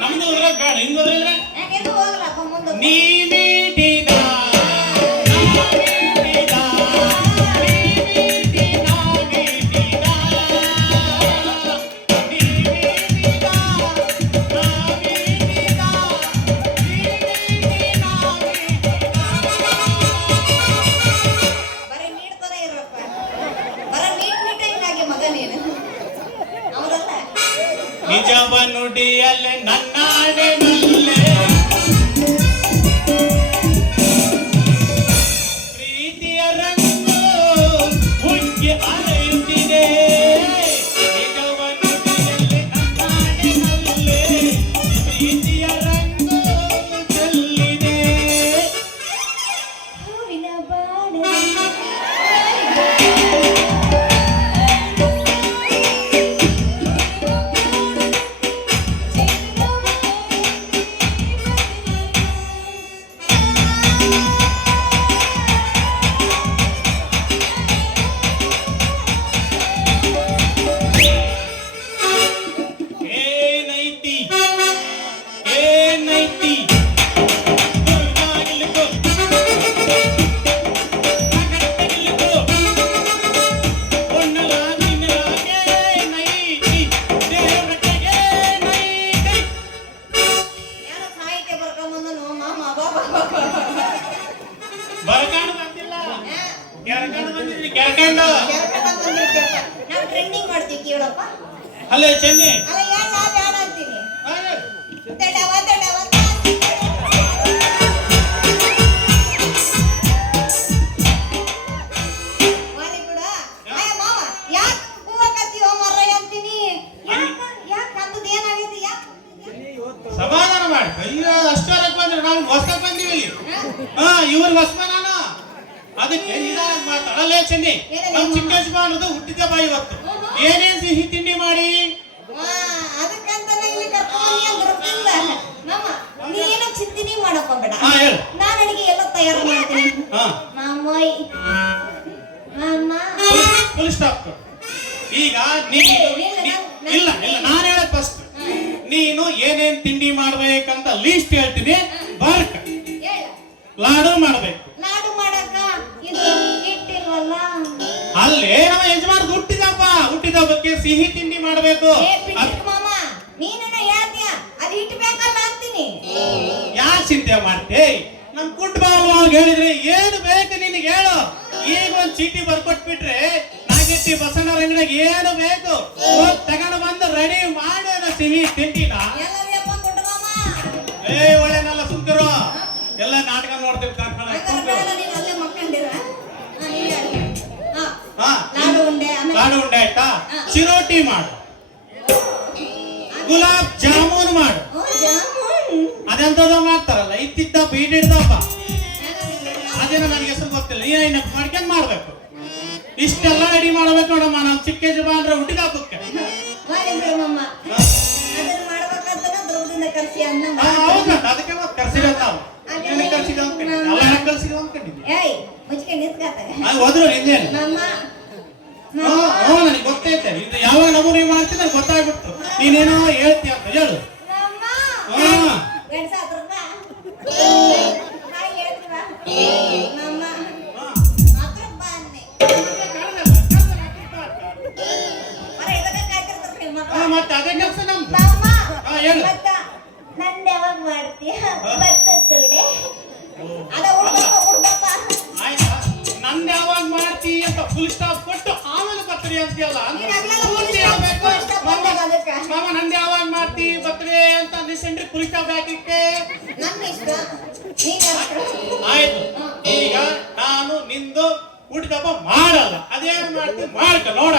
ನಮ್ದು ಹೋದ್ರಾಗ ಬೇಡ, ಹಿಂದ್ ಹೋದ್ರೆ ನೀ ಮೀಟಿದ ನಿಜವ ನುಡಿಯಲ್ಲೇ ನನ್ನಾಡೆ ನಲ್ಲೇ ಪ್ರೀತಿಯ ರಂಗು ಹುಗ್ಗಿ ಅಲೆಯುತ್ತಿದೆ. ನಿಜವ ನುಡಿಯಲ್ಲೇ ನನ್ನಾಡೆ ನಲ್ಲೇ ಪ್ರೀತಿಯ ರಂಗು ಚೆಲ್ಲಿದೆ. ಅಲ್ಲೇ ಚೆನ್ನಿ ಸಮಾಧಾನ ಮಾಡಿ. ಅಯ್ಯೋ ಅಷ್ಟರಕ್ಕೆ ಬಂದ್ರೆ ನಾವು ಹೊಸಕ್ಕೆ ಬಂದಿವಿ. ಇವ್ರ ಹೊಸ ನಾನು ಅದಕ್ಕೆ ನಿಧಾನ ಮಾತಾಡಲ್ಲೇ ಚೆನ್ನಿ. ನಮ್ ಚಿಕ್ಕ ಯಜಮಾನದು ಹುಟ್ಟಿದ ಬಾಯಿ ಇವತ್ತು ಏನೇನ್ ಸಿಹಿ ತಿಂಡಿ ಮಾಡಿ ನೀನು ಚಿಂತಿನಿ ಮಾಡಕೋಬೇಡ. ಹೇಳು. ನಾನು ಅಡಿಗೆ ಎಲ್ಲ ತಯಾರು ಮಾಡ್ತೀನಿ. Full stop. ಈಗ ಇಲ್ಲ ನಾನು ಹೇಳ ಫಸ್ಟ್ ನೀನು ಏನೇನ್ ತಿಂಡಿ ಮಾಡ್ಬೇಕಂತ ಲೀಸ್ಟ್ ಹೇಳ್ತೀನಿ. ಬರ್ಕ ಲಾಡು ಮಾಡ್ಬೇಕು. ಲಾಡು ಮಾಡಕ ಇದು ಇಟ್ಟಿಲ್ವಲ್ಲ. ಅಲ್ಲೇ ನಮ್ಮ ಯಜಮಾನ್ ಹುಟ್ಟಿದ ಬಗ್ಗೆ ಸಿಹಿ ತಿಂಡಿ ಮಾಡ್ಬೇಕು. ಮಾಮ ನೀನ ಹೇಳ್ತೀಯ ಅದು ಇಟ್ಬೇಕಲ್ಲ ಅಂತೀನಿ. ಯಾಕೆ ಚಿಂತೆ ಮಾಡ್ತೇ? ನಮ್ ಕುಟ್ ಬಾಬು ಹೇಳಿದ್ರೆ ಏನು ಬೇಕು ನಿನಗೆ ಹೇಳು. ಈಗ ಒಂದ್ ಚೀಟಿ ಬರ್ಕೊಟ್ಬಿಟ್ರೆ ನಾಗಿಟ್ಟಿ ಬಸಣ್ಣ ರಂಗನಾಗ ಏನು ಬೇಕು ತಗೊಂಡು ಬಂದು ರೆಡಿ ಮಾಡಿ ಸಿಹಿ ತಿಂಡಿನ. ಒಳ್ಳೆನಲ್ಲ ಸುಮ್ಕಿರೋ, ಎಲ್ಲ ನಾಟಕ ನೋಡ್ತಿರ್ತಾನೆ. ಲಾಡು ಉಂಡೆ ಆಯ್ತಾ? ಚಿರೋಟಿ ಮಾಡು, ಗುಲಾಬ್ ಜಾಮೂನ್ ಮಾಡು, ಅದೆಂತದ ಮಾಡ್ತಾರಲ್ಲ ಇತ್ತಿದ್ದಪ್ಪ ಈಡಿಡ್ದಪ್ಪ ಅದೇನೋ ನನಗೆ ಹೆಸರು ಗೊತ್ತಿಲ್ಲ ನೀನ ಮಾಡ್ಕೊಂಡ್ ಮಾಡ್ಬೇಕು ಇಷ್ಟೆಲ್ಲ ರೆಡಿ ಮಾಡ್ಬೇಕು ನೋಡಮ್ಮ ನಾವು ಚಿಕ್ಕ ಜಬಾ ಅಂದ್ರೆ ಹುಟ್ಟಿದಾಕಕ್ಕೆ ಹೌದಾ ಅದಕ್ಕೆ ಮತ್ತೆ ಕರ್ಸಿರೋದು ನಾವು ಕರ್ಸಿದ ಎಲ್ಲ ಕರ್ಸಿದ ಅಂದ್ಕೊಂಡಿದ್ವಿ ಹೋದ್ರು ನಿಂದೇನು ನನಗೆ ಗೊತ್ತೈತೆ ಇದು ಯಾವಾಗ ನಮೂನೆ ಮಾಡ್ತೀನಿ ನನಗೆ ಗೊತ್ತಾಗ್ಬಿಡ್ತು ನೀನೇನೋ ಹೇಳ್ತೀಯ ಅಂತ ಹೇಳು ಮತ್ತೆ ಅದೇ ಕೆಲಸ ನಮ್ದು ಹೇಳು ನಂದು ಯಾವಾಗ ಮಾಡ್ತೀಯ ಬರ್ತದೆ ಆಯ್ತಾ ನಂದು ಯಾವಾಗ ಮಾಡ್ತಿ ಅಂತ ಫುಲ್ ಸ್ಟಾಪ್ ಕೊಟ್ಟು ಆಮೇಲೆ ಬರ್ತಡೆ ಅಂತೀಯಲ್ಲ ಮಾಮ ನಂದು ಯಾವಾಗ ಮಾಡ್ತಿ ಬರ್ತಡೆ ಅಂತ ಸೆಂಟ್ರಿ ಫುಲ್ ಸ್ಟಾಪ್ ಹಾಕಿಕ್ಕೆ ಆಯ್ತು ಈಗ ನಾನು ನಿಂದು ಹುಟ್ಟಿದಪ್ಪ ಮಾಡಲ್ಲ ಅದೇನ್ ಮಾಡ್ತೀನಿ ಮಾಡ್ಕ ನೋಡೋಣ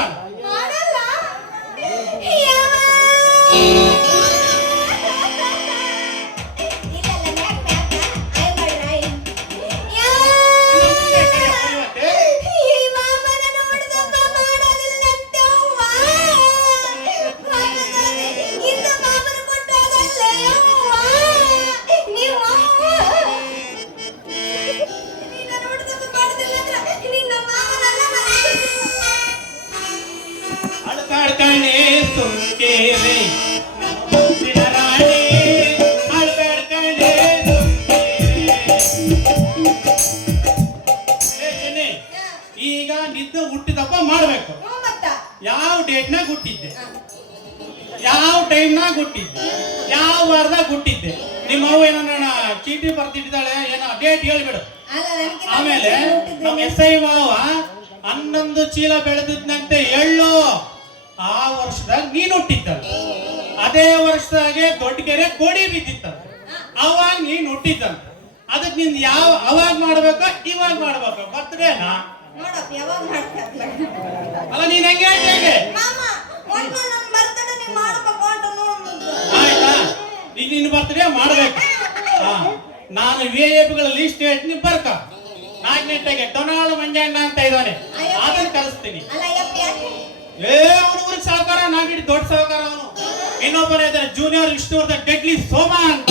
ಅಳ್ಕಾಡ್ಕಣೆ ಸುಂಕೇರಿ ಮುತ್ತಿನ ರಾಣಿ ಅಳ್ಕಾಡ್ಕಣೆ ಸುಂಕೇರಿ ಈಗ ನಿದ್ದು ಹುಟ್ಟಿದಪ್ಪ ಮಾಡ್ಬೇಕು ಯಾವ ಡೇಟ್ನಾಗ ಹುಟ್ಟಿದ್ದೆ ಯಾವ ಟೈಮ್ನಾಗ ಹುಟ್ಟಿದ್ದೆ ಯಾವ ವಾರದಾಗ ಹುಟ್ಟಿದ್ದೆ ನಿಮ್ಮ ಅವ್ವ ಏನೋ ಚೀಟಿ ಬರ್ತಿದ್ದಾಳೆ ಏನೋ ಡೇಟ್ ಹೇಳ್ಬಿಡು ಆಮೇಲೆ ನಮ್ಮ SI ಮಾವ 11 ಚೀಲ ಬೆಳೆದಿದ್ನಂತೆ ಎಳ್ಳು ಆ ವರ್ಷದಾಗ ನೀನು ಹುಟ್ಟಿದ್ದ ಅದೇ ವರ್ಷದಾಗೆ ದೊಡ್ಡಗೆರೆ ಗೋಡಿ ಬಿದ್ದಿತ್ತಂತೆ ಅವಾಗ ನೀನು ಹುಟ್ಟಿದ್ದಂತ ಅದಕ್ಕೆ ನೀನ್ ಯಾವ ಅವಾಗ ಮಾಡ್ಬೇಕೋ ಇವಾಗ ಮಾಡ್ಬೇಕು ಬರ್ತಡೇನಾ ಅಲ್ಲ ನೀನ್ ಹೆಂಗೆ ಹೇಗೆ ಆಯ್ತಾ ಈಗ ನಿನ್ನ ಬರ್ತಡೇ ಮಾಡ್ಬೇಕು ನಾನು VIP ಲಿಸ್ಟ್ ಹೇಳ್ತೀನಿ ಬರ್ಕ 4ನೇ ಗಂಟೆಗೆ ಡೊನಾಲ್ಡ್ ಮಂಜಣ್ಣ ಅಂತ ಇದ್ದಾನೆ ಅದನ್ನ ಕಳಿಸ್ತೀನಿ ಅವನು ಊರಿಗೆ ಸಾವುಕಾರ ನಾಗಿಡಿ ದೊಡ್ಡ ಸಾವುಕಾರ ಅವನು ಇನ್ನೊಬ್ಬರ ಇದ್ದಾರೆ ಜೂನಿಯರ್ ವಿಷ್ಣುವರ್ಧನ್ ಡೆಡ್ಲಿ ಸೋಮಾ ಅಂತ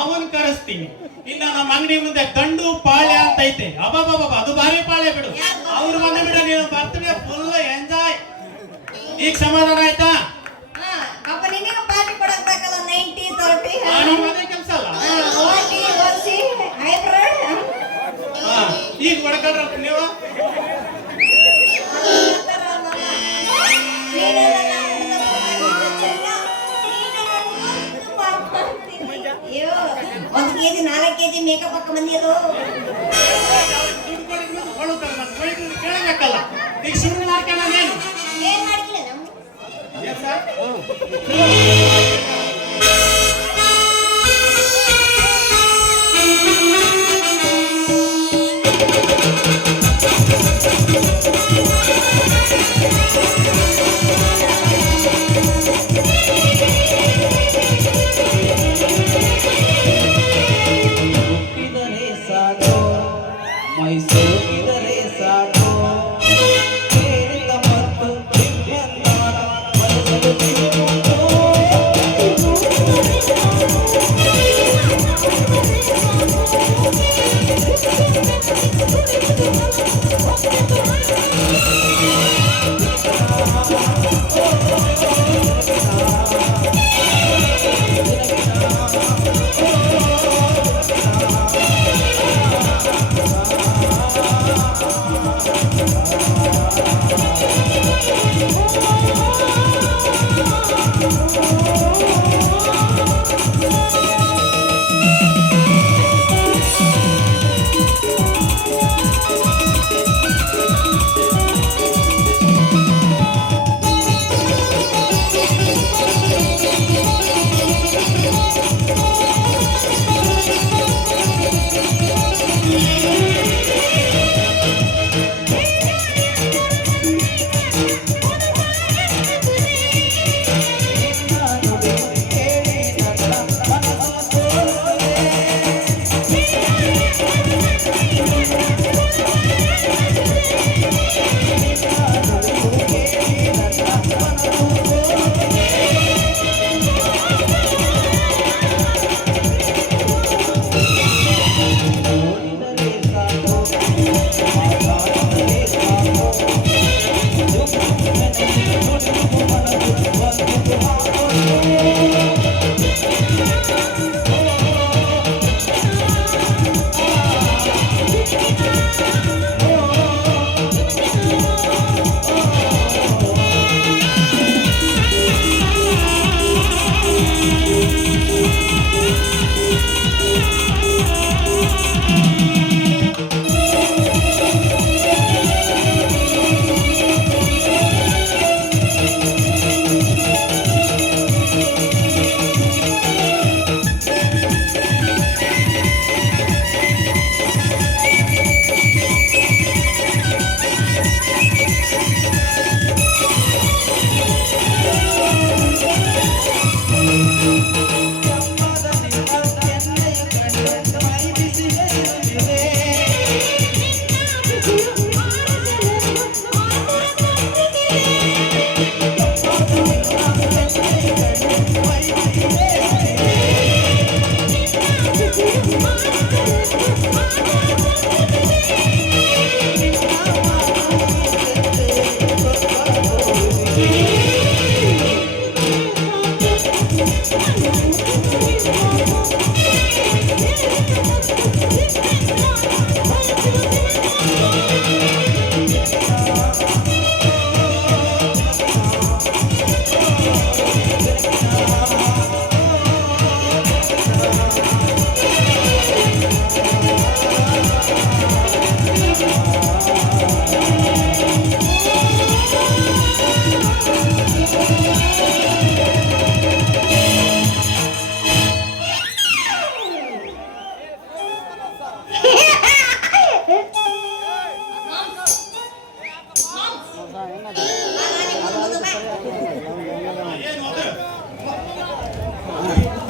ಅವನ್ ಕರೆಸ್ತೀನಿ ಇನ್ನ ನಮ್ಮ ಅಂಗಡಿ ಮುಂದೆ ದಂಡು ಪಾಳ್ಯ ಅಂತ ಐತೆ ಅಬ್ಬಬ್ಬ ಅದು ಭಾರಿ ಪಾಳ್ಯ ಬಿಡು ಅವ್ರು ಬಂದ ಬಿಡ ನೀನು ಬರ್ತಡೇ ಫುಲ್ ಎಂಜಾಯ್ ಈಗ ಸಮಾಧಾನ ಆಯ್ತಾ ಅದೇ ಕೆಲಸ ಅಲ್ಲ ಈಗ ಹೊಡ್ಕೊಂಡ್ರ ನೀವು ಒಂದು ಕೆಜಿ 4 ಕೆಜಿ ಮೇಕಪ್ ಹಾಕ ಬಂದಿರೋ ಕೇಳಬೇಕಲ್ಲ ಈಗ ಸುಮ್ಮನೆ ಮಾಡ್ಕೊಳ್ಳ ನೀನು ಏನ್ ಮಾಡಿಲ್ಲ ಹುಟ್ಟಿದರೆ ಸಾಕು ಮೈಸೂರಿದರೆ ಸಾಕು ಕೇಳಿದ ಮತ್ತು ದಿವ್ಯಜ್ಞಾನ ಮನಸ್ಸಲ್ಲಿ ತಿರುಗುವುದು.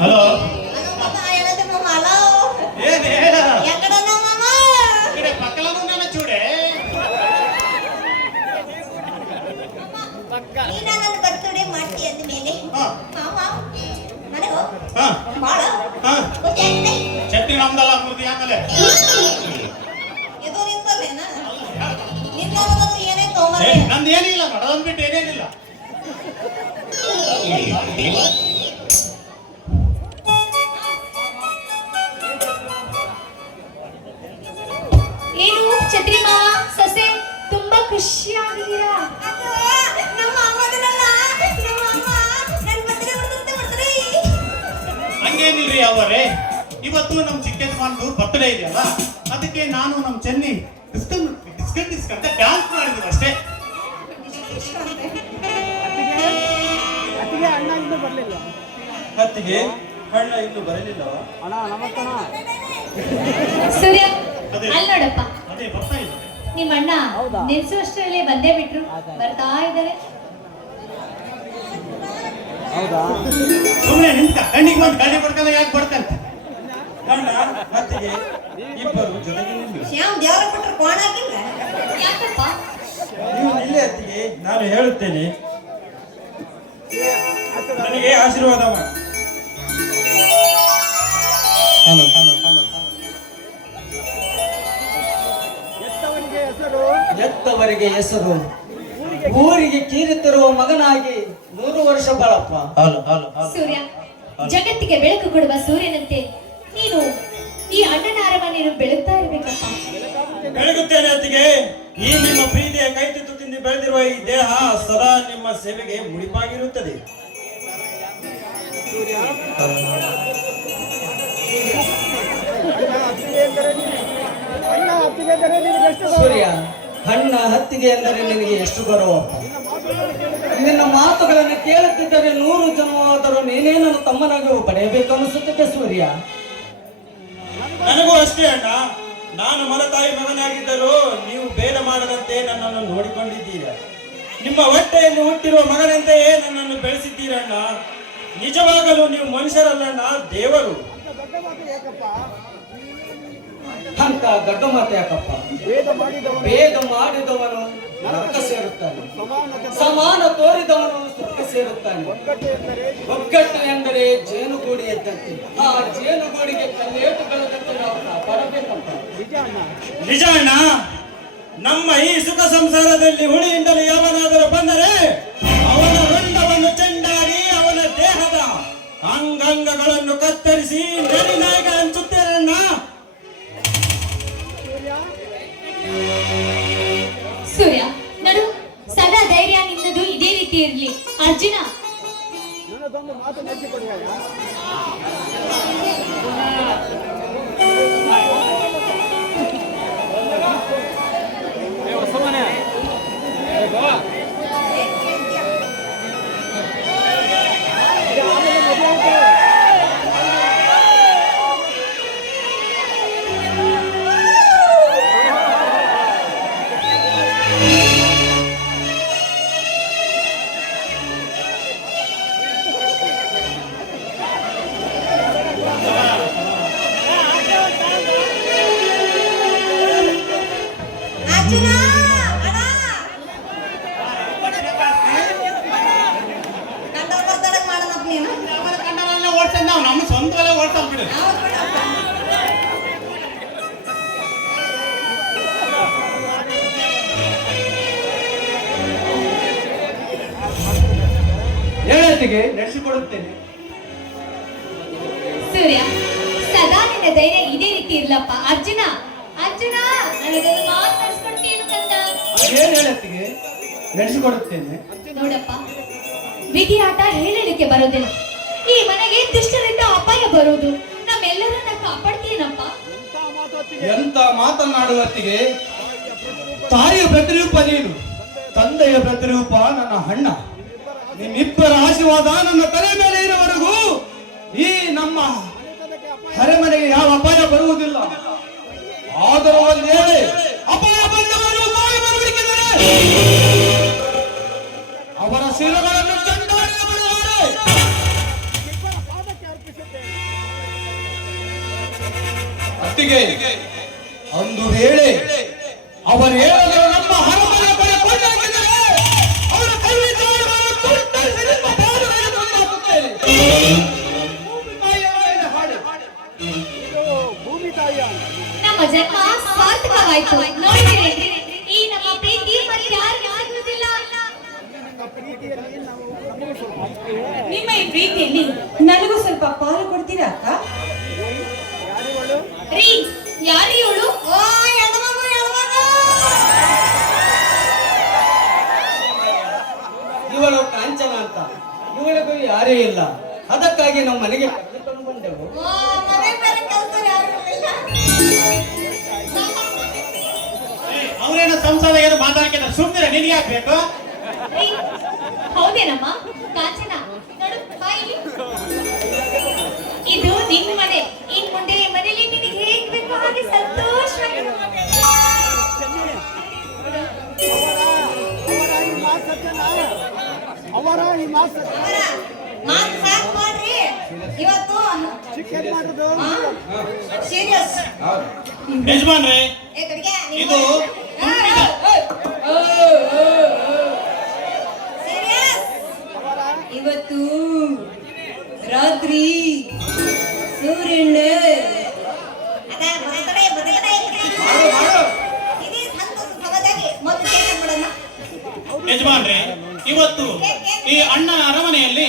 ಹಲೋ ಹೇಳತ್ತೆ ಮಾಮ ಹಲೋ ಏನ್ ಹೇಳ ಎಕ್ಕಡನ ಮಾಮ ಈ ಕಡೆ ಪಕ್ಕಲನು ನನ್ನ ಚೂಡೆ ನೀನ ನನ್ನ ಬರ್ತಡೇ ಮಾಡ್ತಿ ಅಂದ ಮೇಲೆ ಹಾ. ಮಾಮ ನನಗೂ ಹಾ ಬಾಳ ಹಾ ಖುಷಿ ಆಗ್ತದೆ. ಛತ್ರಿ ನಮ್ದಲ್ಲ ಮುರ್ದಿ ಆಮೇಲೆ ಇದು ನಿಂತಲ್ಲೇನ ನಿಂತಲ್ಲದು ಏನೇ ತಗೊಂಬರ್ರಿ ನಂದು ಏನಿಲ್ಲ ಮಾಡೋದ್ ಬಿಟ್ಟು ಏನೇನಿಲ್ಲ ಏನು ಛತ್ರಿ ಮಾವ ಸೊಸೆ ತುಂಬಾ ಖುಷಿಯಾಗಿದ್ದೀರಾ? ಅದು ನಮ್ಮ ಅಮ್ಮದನಲ್ಲ ನಮ್ಮ ಅಮ್ಮ ನನ್ನ ಬರ್ತಡೇ ಮಾಡ್ತಾರೆ ಹಂಗೇನಿಲ್ರಿ ಅವರೇ ಇವತ್ತು ನಮ್ ಚಿಕ್ಕ ಯಜಮಾನ್ದು ಬರ್ತಡೇ ಇದೆಯಲ್ಲ ಅದಕ್ಕೆ ನಾನು ನಮ್ ಚೆನ್ನಿ ಡಿಸ್ಕಂಟ್ ಡ್ಯಾನ್ಸ್ ಮಾಡಿದ್ವಿ ಅಷ್ಟೇ ಅತ್ತಿಗೆ ಅಣ್ಣ ಇನ್ನೂ ಬರ್ಲಿಲ್ಲ. ಅತ್ತಿಗೆ ಅಣ್ಣ ಇನ್ನೂ ಬರಲಿಲ್ಲ. ಅಣ್ಣ ನಮಸ್ಕಾರ. ಸೂರ್ಯ ಅದೇ. ಅಲ್ಲಿ ನೋಡಪ್ಪ, ಅದೇ ಬರ್ತಾ ಇದ್ದಾರೆ ನಿಮ್ಮ ಅಣ್ಣ ಹೌದಾ? ನಿಲ್ಸುವಷ್ಟರಲ್ಲಿ ಬಂದೇ ಬಿಟ್ರು, ಬರ್ತಾ ಇದ್ದಾರೆ. ಹೌದಾ? ಸುಮ್ಮನೆ ನಿಂತ ಕಣ್ಣಿಗೆ ಬಂದು ಕಳ್ಳಿ ಪಡ್ಕೊಂಡ ಯಾಕೆ ಬಡ್ಕಂತ ಅಣ್ಣ ಅತ್ತಿಗೆ ಇಬ್ಬರು ಜೊತೆಗೆ ನಿಲ್ಲಿ. ಶ್ಯಾಮ್ ದೇವರ ಕೊಟ್ಟರು ಕೋಣ ಹಾಕಿಲ್ಲ ಯಾಕಪ್ಪ? ನೀವು ನಿಲ್ಲಿ ಅತ್ತಿಗೆ, ನಾನು ಹೇಳುತ್ತೇನೆ. ನನಗೆ ಆಶೀರ್ವಾದ ಮಾಡಿ. ಹಲೋ ಹಲೋ ಹಲೋ ಎತ್ತವನಿಗೆ ಹೆಸರು ಎತ್ತವರಿಗೆ ಹೆಸರು, ಊರಿಗೆ ಕೀರಿ ತರುವ ಮಗನಾಗಿ 100 ವರ್ಷ ಬಾಳಪ್ಪ. ಹಲೋ ಹಲೋ ಹಲೋ ಸೂರ್ಯ, ಜಗತ್ತಿಗೆ ಬೆಳಕು ಕೊಡುವ ಸೂರ್ಯನಂತೆ ನೀನು ಈ ಅಣ್ಣನ ಅರಮನೆಯನ್ನು ಬೆಳಗ್ತಾ ಇರ್ಬೇಕಪ್ಪ. ಬೆಳಗುತ್ತೇನೆ ಅತ್ತಿಗೆ. ಈ ನಿಮ್ಮ ಪ್ರೀತಿಯ ಕೈ ತುತ್ತು ತಿಂದು ಬೆಳೆದಿರುವ ಈ ದೇಹ ಸದಾ ನಿಮ್ಮ ಸೇವೆಗೆ ಮುಡಿಪಾಗಿರುತ್ತದೆ. ಅಣ್ಣ ಅತ್ತಿಗೆ ಅಂದರೆ ನಿನಗೆ ಎಷ್ಟು ಗೌರವ? ಸೂರ್ಯ, ಹಣ್ಣ ಹತ್ತಿಗೆ ಎಂದರೆ ನಿನಗೆ ಎಷ್ಟು ಗೌರವಪ್ಪ. ನಿನ್ನ ಮಾತುಗಳನ್ನು ಕೇಳುತ್ತಿದ್ದರೆ 100 ಜನ್ಮವಾದರೂ ನೀನೇ ನನ್ನ ತಮ್ಮನಾಗಿ ಪಡೆಯಬೇಕು ಅನಿಸುತ್ತದೆ ಸೂರ್ಯ. ನನಗೂ ಅಷ್ಟೇ ಅಣ್ಣ. ನಾನು ಮಲತಾಯಿ ಮಗನಾಗಿದ್ದರೂ ನೀವು ಭೇದ ಮಾಡದಂತೆ ನನ್ನನ್ನು ನೋಡಿಕೊಂಡಿದ್ದೀರ. ನಿಮ್ಮ ಹೊಟ್ಟೆಯಲ್ಲಿ ಹುಟ್ಟಿರುವ ಮಗನಂತೆಯೇ ನನ್ನನ್ನು ಬೆಳೆಸಿದ್ದೀರಣ್ಣ. ನಿಜವಾಗಲೂ ನೀವು ಮನುಷ್ಯರಲ್ಲಣ್ಣ, ದೇವರು. ದೊಡ್ಡ ಮಾತು ಏಕಪ್ಪ? ಅಂತ ದೊಡ್ಡ ಮಾತು ಯಾಕಪ್ಪ? ಭೇದ ಮಾಡಿದವನು ಭೇದ ಮಾಡಿದವನು ನರಕ ಸೇರುತ್ತಾನೆ, ಸಮಾನತೆ ಸಮಾನ ತೋರಿದವನು ಸುಖ ಸೇರುತ್ತಾನೆ. ಒಗ್ಗಟ್ಟು ಎಂದರೆ ಒಗ್ಗಟ್ಟು ಎಂದರೆ ಜೇನುಗೂಡಿ ಇದ್ದಂತೆ. ಆ ಜೇನುಗೂಡಿಗೆ ಕಲ್ಲೇಟು ಬೆಳೆದಂತೆ ನಾವು ಕಾಪಾಡಬೇಕಪ್ಪ. ನಿಜ ಅಣ್ಣ. ನಿಜ ಅಣ್ಣ. ನಮ್ಮ ಈ ಸುಖ ಸಂಸಾರದಲ್ಲಿ ಹುಳಿಯಿಂದಲೇ ಯಾವನಾದರೂ ಬಂದರೆ ಅವನ ರುಂಡವನ್ನು ಚೆಂಡಾಡಿ ಅವನ ದೇಹದ ಅಂಗಾಂಗಗಳನ್ನು ಕತ್ತರಿಸಿ ನರಿನಾಯಿಗೆ ಹಂಚುತ್ತೇರಣ್ಣ. ಸೂರ್ಯ ನಡು, ಸದಾ ಧೈರ್ಯ ನಿನ್ನದು ಇದೇ ರೀತಿ ಇರ್ಲಿ. ಅರ್ಜುನ, ನನ್ನದೊಂದು ಮಾತು ನೆಚ್ಚಿಕೊಡಿಯ. ಸುಮ್ಮನೆ ಅರ್ಜುನ ಅಣ್ಣ ಕಂಡವ್ರು ಬರ್ತಾರ ಮಾಡೋಣಪ್ಪ ನೀನು ಆಮೇಲೆ ಕಂಡವರೆಲ್ಲ ಓಡ್ಸಂದ್ ನಾವು ನಮ್ಮ ಸ್ವಂತವೆಲ್ಲ ಓಡ್ಸಲ್ ಬಿಡು ಹೌದು ಬಿಡಪ್ಪ. ಹೇಳತ್ತಿಗೆ ನಡೆಸಿಕೊಡುತ್ತೇನೆ. ಸೂರ್ಯ, ಸದಾ ನಿನ್ನ ಧೈರ್ಯ ಇದೇ ರೀತಿ ಇರ್ಲಪ್ಪ. ಅರ್ಜುನ, ಅರ್ಜುನ, ನನಗೊಂದು ಮಾತು ನಡೆಸ್ಕೊಡ್ತೀನಿ ಕಂದ. ಏನ್ ಹೇಳತ್ತಿಗೆ ನಡೆಸಿಕೊಡುತ್ತೇನೆ. ನೋಡಪ್ಪ, ವಿಧಿ ಆಟ ಹೇಳಲಿಕ್ಕೆ ಬರೋದಿಲ್ಲ. ಈ ಮನೆಗೆ ದುಷ್ಟರಿಂದ ಅಪಾಯ ಬರುವುದು. ನಮ್ಮೆಲ್ಲರನ್ನ ಕಾಪಾಡ್ತೀನಪ್ಪ. ಎಂಥ ಮಾತು ಅತ್ತಿಗೆ? ಎಂತ ಮಾತನಾಡುವತ್ತಿಗೆ. ತಾಯಿಯ ಪ್ರತಿರೂಪ ನೀನು, ತಂದೆಯ ಪ್ರತಿರೂಪ ನನ್ನ ಅಣ್ಣ. ನಿಮ್ಮಿಬ್ಬರ ಆಶೀರ್ವಾದ ನನ್ನ ತಲೆ ಮೇಲೆ ಇರುವವರೆಗೂ ಈ ನಮ್ಮ ಅರಮನೆಗೆ ಯಾವ ಅಪಾಯ ಬರುವುದಿಲ್ಲ. ಆದರೂ ಒಂದು ಹೇಳಿ, ಅಪಾಯ ಬಂದವರು ಬಾಯಿ ಬರಬೇಕೆಂದರೆ ಅವರ ಶಿರಗಳನ್ನು ಚಂಡಾಡಿದ ಬಿಡುವವರೇ. ಇಬ್ಬರ ಪಾದಕ್ಕೆ ಅರ್ಪಿಸುತ್ತೇನೆ. ಮಟ್ಟಿಗೆ ಒಂದು ವೇಳೆ ಅವರೇನಾದರೂ ನಮ್ಮ ಹರಮನೆ ಬಳಿ ಕೊಂಡೋಗಿದ್ದರೆ ಅವರ ಕೈ ಜೋಳವನ್ನು ತುಂಡರಿಸಿ ನಿಮ್ಮ ಪಾದಗಳಿಗೆ ತಂದು ಹಾಕುತ್ತೇನೆ. ಭೂಮಿ ತಾಯಿಯ ಮೇಲೆ ಹಾಡು. ಭೂಮಿ ತಾಯಿಯ ನಮ್ಮ ಜನ್ಮ ಸಾರ್ಥಕವಾಯ್ತು. ನೋಡಿದಿರೇನ್ರಿ, ಈ ನಮ್ಮ ಪ್ರೀತಿ ಮತ್ತೆ ಯಾರಿಗೂ ಆಗುವುದಿಲ್ಲ. ಪ್ರೀತಿಯಲ್ಲಿ ನಾವು ನಮಗೆ ಸ್ವಲ್ಪ ನಿಮ್ಮ ಈ ಪ್ರೀತಿಯಲ್ಲಿ ನನಗೂ ಸ್ವಲ್ಪ ಪಾಲು ಕೊಡ್ತೀರಾ ಅಕ್ಕ? ಯಾರಿಗಳು ರೀ, ಯಾರು ಇವಳು? ಓ ಎಡಮಗು ಎಡಮಗು ಇವಳು ಕಾಂಚನ ಅಂತ. ಇವಳಿಗೂ ಯಾರೇ ಇಲ್ಲ, ಅದಕ್ಕಾಗಿ ನಮ್ಮ ಮನೆಗೆ ಕರೆದುಕೊಂಡು ಬಂದೆವು. ಓ ಮನೆ ಬೇರೆ ಕೆಲಸ ಯಾರು ಇಲ್ಲ ಅವ್ರೇನೋ ಸಂಸಾರ ಏನು ಮಾತಾಡ್ಕಿದ್ರೆ ಸುಮ್ಮನೆ ನಿನ್ಗೆ ಯಾಕೆ ಬೇಕು? ರೀ, ಹೌದೇನಮ್ಮ? ಕಾಂಚನ, ನೋಡು, ಬಾ ಇಲ್ಲಿ. ಇದು ನಿನ್ನ ಮನೆ. ಇನ್ ಮುಂದೆ ಈ ಮನೆಯಲ್ಲಿ ನಿನಗೆ ಹೇಗ್ ಬೇಕೋ ಹಾಗೆ ಸಂತೋಷವಾಗಿ ಅವರ ಈ ಮಾತು ಸತ್ಯ ಅವರ ಮಾತು ಸಾಕು ಮಾಡ್ರಿ ಇವತ್ತು ಚಿಕ್ಕದ್ ಮಾಡೋದು ಸೀರಿಯಸ್ ಯಜಮಾನ್ರೆ, ಏ ಕಡೆಗೆ ಇದು ಸೀರಿಯಸ್ ಇವತ್ತು ರಾತ್ರಿ ಸೂರ್ಯನ ಅದ ಬದಕಡೆ ಇದು ಸಂತೋಷ ಸಮಾಜಾಗಿ ಮೊದಲು ಕೇಕ್ ಬಿಡೋಣ ಯಜಮಾನ್ರೆ, ಇವತ್ತು ಈ ಅಣ್ಣನ ಅರಮನೆಯಲ್ಲಿ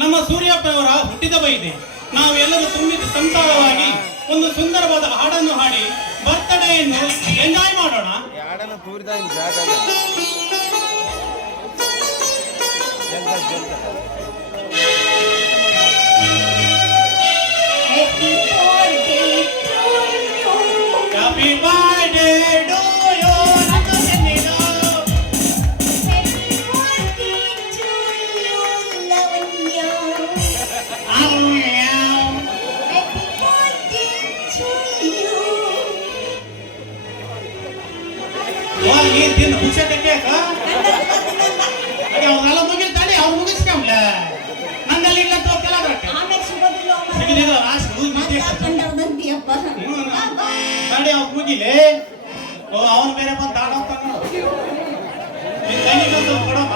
ನಮ್ಮ ಸೂರ್ಯಪ್ಪನವರ ಹುಟ್ಟಿದಬ್ಬ ಇದೆ. ನಾವೆಲ್ಲರೂ ತುಂಬಿದ ಸಂಸಾರವಾಗಿ ಒಂದು ಸುಂದರವಾದ ಹಾಡನ್ನು ಹಾಡಿ ಬರ್ತಡೆಯನ್ನು ಎಂಜಾಯ್ ಮಾಡೋಣ. Happy birthday to you. Happy birthday to you. Happy birthday to you, Lavanya. Happy birthday to you. ನೀನ್ ತಿಂದು ಖುಷಿ ಕೇಕ ಅವನ್ನೆಲ್ಲ ಮುಗಿಸ್ತಾಡಿ ಅವ್ರು ಮುಗಿಸ್ಕೊಂಬ್ಲ ನಂದಲ್ಲಿ ಇಲ್ಲ ತೋರ್ಕೆಲ್ಲ ಆಮೇಲೆ ಸಿಗೋದಿಲ್ಲ ಸಿಗದಿಲ್ಲ ಲಾಸ್ಟ್ ಮುಗಿಸ್ತೀವಿ ಕಂಡವ್ದಂತಿಯಪ್ಪ ತಡಿ ಅವ್ರು ಮುಗಿಲೆ. ಓ ಅವನು ಬೇರೆ ಬಂದು ತಾಡೋಗ್ತಾನ. ನಿನ್ ಕೈಗೆ ಸ್ವಲ್ಪ ಕೊಡಮ್ಮ.